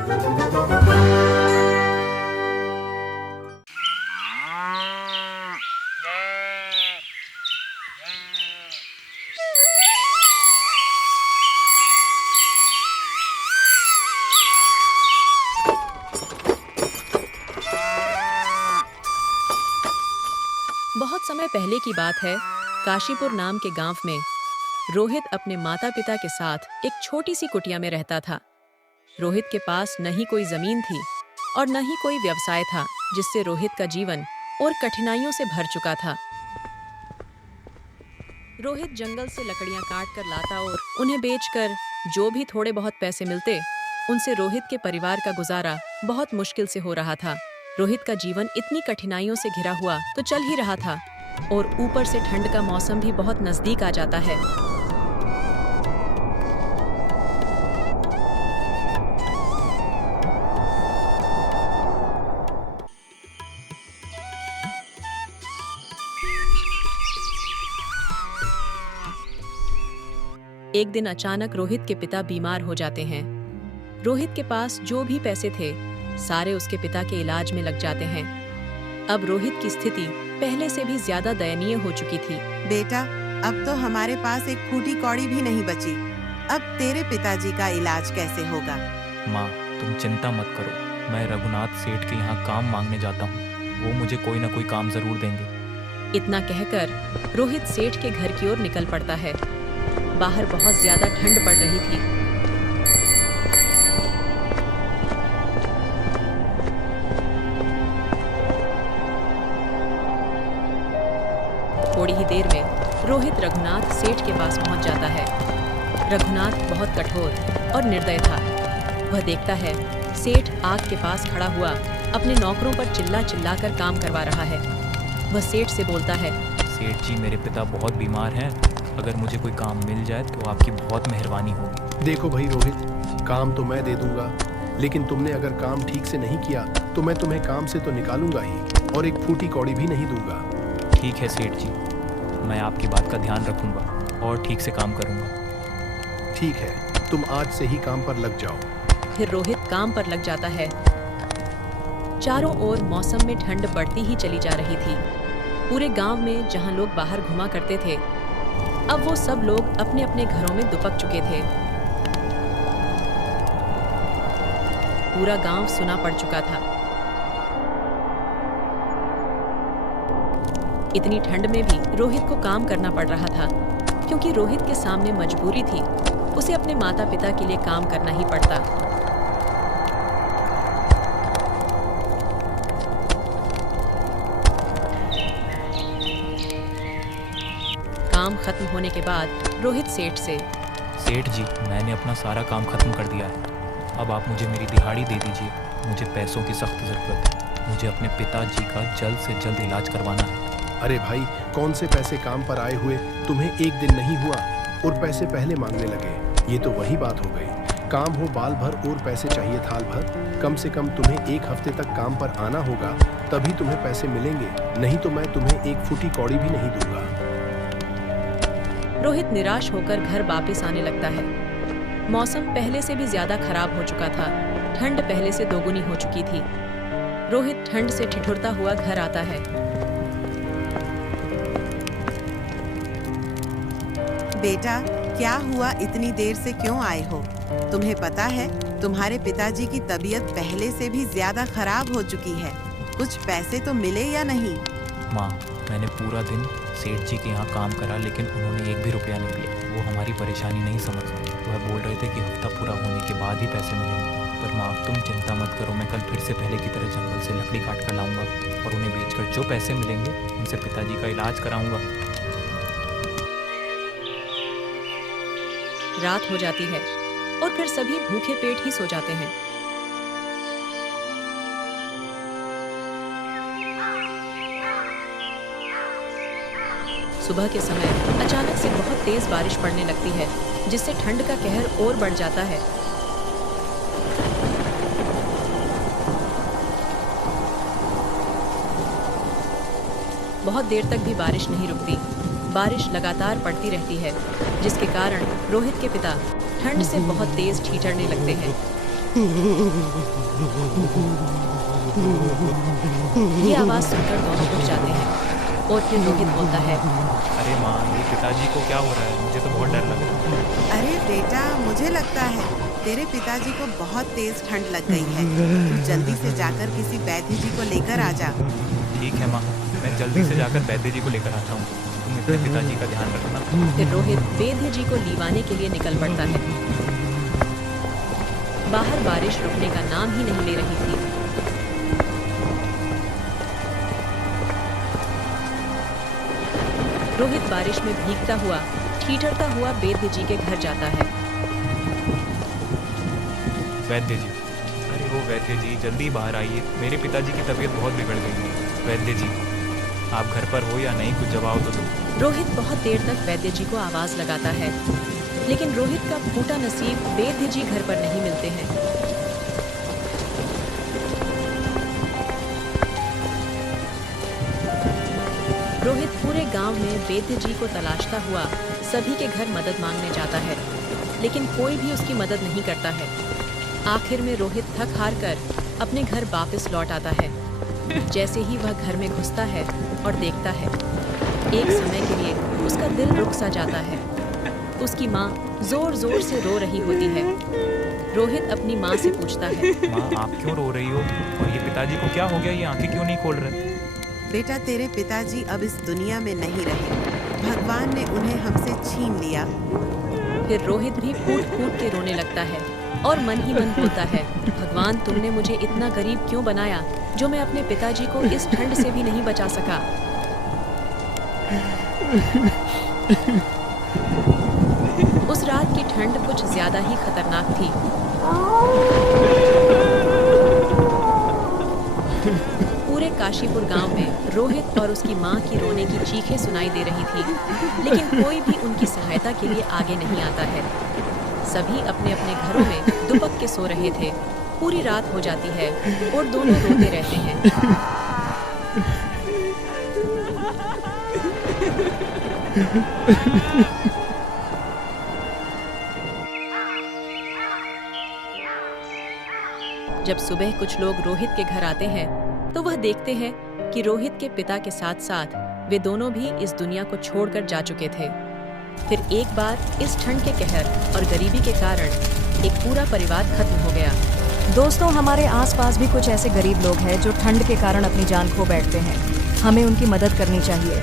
बहुत समय पहले की बात है। काशीपुर नाम के गांव में रोहित अपने माता पिता के साथ एक छोटी सी कुटिया में रहता था। रोहित के पास न ही कोई जमीन थी और न ही कोई व्यवसाय था, जिससे रोहित का जीवन और कठिनाइयों से भर चुका था। रोहित जंगल से लकड़ियां काट कर लाता और उन्हें बेचकर जो भी थोड़े बहुत पैसे मिलते, उनसे रोहित के परिवार का गुजारा बहुत मुश्किल से हो रहा था। रोहित का जीवन इतनी कठिनाइयों से घिरा हुआ तो चल ही रहा था, और ऊपर से ठंड का मौसम भी बहुत नजदीक आ जाता है। एक दिन अचानक रोहित के पिता बीमार हो जाते हैं। रोहित के पास जो भी पैसे थे, सारे उसके पिता के इलाज में लग जाते हैं। अब रोहित की स्थिति पहले से भी ज्यादा दयनीय हो चुकी थी। बेटा, अब तो हमारे पास एक फूटी कौड़ी भी नहीं बची। अब तेरे पिताजी का इलाज कैसे होगा? माँ, तुम चिंता मत करो। मैं रघुनाथ सेठ के यहाँ काम मांगने जाता हूँ। वो मुझे कोई ना कोई काम जरूर देंगे। इतना कहकर रोहित सेठ के घर की ओर निकल पड़ता है। बाहर बहुत ज्यादा ठंड पड़ रही थी। थोड़ी ही देर में रोहित रघुनाथ सेठ के पास पहुंच जाता है। रघुनाथ बहुत कठोर और निर्दय था। वह देखता है सेठ आग के पास खड़ा हुआ अपने नौकरों पर चिल्ला चिल्ला कर काम करवा रहा है। वह सेठ से बोलता है, सेठ जी, मेरे पिता बहुत बीमार हैं। अगर मुझे कोई काम मिल जाए तो आपकी बहुत मेहरबानी होगी। देखो भाई रोहित, काम तो मैं दे दूंगा, लेकिन तुमने अगर काम ठीक से नहीं किया तो मैं तुम्हें काम से तो निकालूंगा ही, और एक फूटी कौड़ी भी नहीं दूंगा। ठीक है सेठ जी, मैं आपकी बात का ध्यान रखूंगा और ठीक से काम करूंगा। ठीक है, तुम आज से ही काम पर लग जाओ। फिर रोहित काम पर लग जाता है। चारों ओर मौसम में ठंड बढ़ती ही चली जा रही थी। पूरे गांव में जहां लोग बाहर घुमा करते थे, अब वो सब लोग अपने अपने घरों में दुबक चुके थे। पूरा गांव सुना पड़ चुका था। इतनी ठंड में भी रोहित को काम करना पड़ रहा था, क्योंकि रोहित के सामने मजबूरी थी। उसे अपने माता पिता के लिए काम करना ही पड़ता। काम खत्म होने के बाद रोहित सेठ से, सेठ जी, मैंने अपना सारा काम खत्म कर दिया है। अब आप मुझे मेरी दिहाड़ी दे दीजिए। मुझे पैसों की सख्त ज़रूरत है। मुझे अपने पिताजी का जल्द से जल्द इलाज करवाना है। अरे भाई, कौन से पैसे काम पर आए हुए, तुम्हें एक दिन नहीं हुआ और पैसे पहले मांगने लगे। ये तो वही बात हो गई। काम हो बाल भर और पैसे चाहिए थाल भर। कम से कम तुम्हें एक हफ्ते तक काम पर आना होगा, तभी तुम्हें पैसे मिलेंगे, नहीं तो मैं तुम्हें एक फूटी कौड़ी भी नहीं दूंगा। रोहित निराश होकर घर वापस आने लगता है। मौसम पहले से भी ज्यादा खराब हो चुका था। ठंड पहले से दोगुनी हो चुकी थी। रोहित ठंड से ठिठुरता हुआ घर आता है। बेटा, क्या हुआ? इतनी देर से क्यों आए हो? तुम्हें पता है तुम्हारे पिताजी की तबीयत पहले से भी ज्यादा खराब हो चुकी है। कुछ पैसे तो मिले या नहीं? माँ, मैंने पूरा दिन सेठ जी के यहाँ काम करा, लेकिन उन्होंने एक भी रुपया नहीं दिया। वो हमारी परेशानी नहीं समझते। वह बोल रहे थे कि हफ्ता पूरा होने के बाद ही पैसे मिलेंगे। पर माँ, तुम चिंता मत करो। मैं कल फिर से पहले की तरह जंगल से लकड़ी काट कर लाऊंगा और उन्हें बेचकर जो पैसे मिलेंगे उनसे पिताजी का इलाज कराऊंगा। रात हो जाती है और फिर सभी भूखे पेट ही सो जाते हैं। सुबह के समय अचानक से बहुत तेज बारिश पड़ने लगती है, जिससे ठंड का कहर और बढ़ जाता है। बहुत देर तक भी बारिश नहीं रुकती। बारिश लगातार पड़ती रहती है, जिसके कारण रोहित के पिता ठंड से बहुत तेज ठीठरने लगते हैं। ये आवाज सुनकर दोनों उठ जाते हैं और फिर रोहित बोलता है, अरे माँ, ये पिताजी को क्या हो रहा है? मुझे तो बहुत डर लग रहा है। अरे बेटा, मुझे लगता है तेरे पिताजी को बहुत तेज ठंड लग गई है। तू जल्दी से जाकर किसी वैद्य जी को लेकर आ जा। ठीक है माँ, मैं जल्दी से जाकर वैद्य जी को लेकर आता हूँ। तुम अपने पिताजी का ध्यान रखना। फिर रोहित वैद्य जी को लिवाने के लिए निकल पड़ता है। बाहर बारिश रुकने का नाम ही नहीं ले रही थी। रोहित बारिश में भीगता हुआ, ठीठरता हुआ वैद्य जी के घर जाता है। वैद्य जी, अरे वो वैद्य जी, जल्दी बाहर आइए, मेरे पिताजी की तबीयत बहुत बिगड़ गई है। वैद्य जी, आप घर पर हो या नहीं? कुछ जवाब तो दो। रोहित बहुत देर तक वैद्य जी को आवाज लगाता है, लेकिन रोहित का फूटा नसीब वैद्य जी घर पर नहीं मिलते हैं। रोहित पूरे गांव में वैद्य जी को तलाशता हुआ सभी के घर मदद मांगने जाता है, लेकिन कोई भी उसकी मदद नहीं करता है। आखिर में रोहित थक हार कर अपने घर वापस लौट आता है। जैसे ही वह घर में घुसता है और देखता है, एक समय के लिए उसका दिल रुक सा जाता है। उसकी माँ जोर जोर से रो रही होती है। रोहित अपनी माँ से पूछता है, माँ, आप क्यों रो रही हो? और ये पिताजी को क्या हो गया? ये आंखें क्यों नहीं खोल रहे? बेटा, तेरे पिताजी अब इस दुनिया में नहीं रहे। भगवान ने उन्हें हमसे छीन लिया। फिर रोहित भी फूट फूट के रोने लगता है और मन ही मन बोलता है, भगवान, तुमने मुझे इतना गरीब क्यों बनाया जो मैं अपने पिताजी को इस ठंड से भी नहीं बचा सका। उस रात की ठंड कुछ ज्यादा ही खतरनाक थी। पूरे काशीपुर गांव में रोहित और उसकी माँ की रोने की चीखें सुनाई दे रही थी, लेकिन कोई भी उनकी सहायता के लिए आगे नहीं आता है। सभी अपने अपने घरों में दुबक के सो रहे थे। पूरी रात हो जाती है और दोनों रोते रहते हैं। जब सुबह कुछ लोग रोहित के घर आते हैं तो वह देखते हैं कि रोहित के पिता के साथ साथ वे दोनों भी इस दुनिया को छोड़कर जा चुके थे। फिर एक बार इस ठंड के कहर और गरीबी के कारण एक पूरा परिवार खत्म हो गया। दोस्तों, हमारे आसपास भी कुछ ऐसे गरीब लोग हैं जो ठंड के कारण अपनी जान खो बैठते हैं। हमें उनकी मदद करनी चाहिए।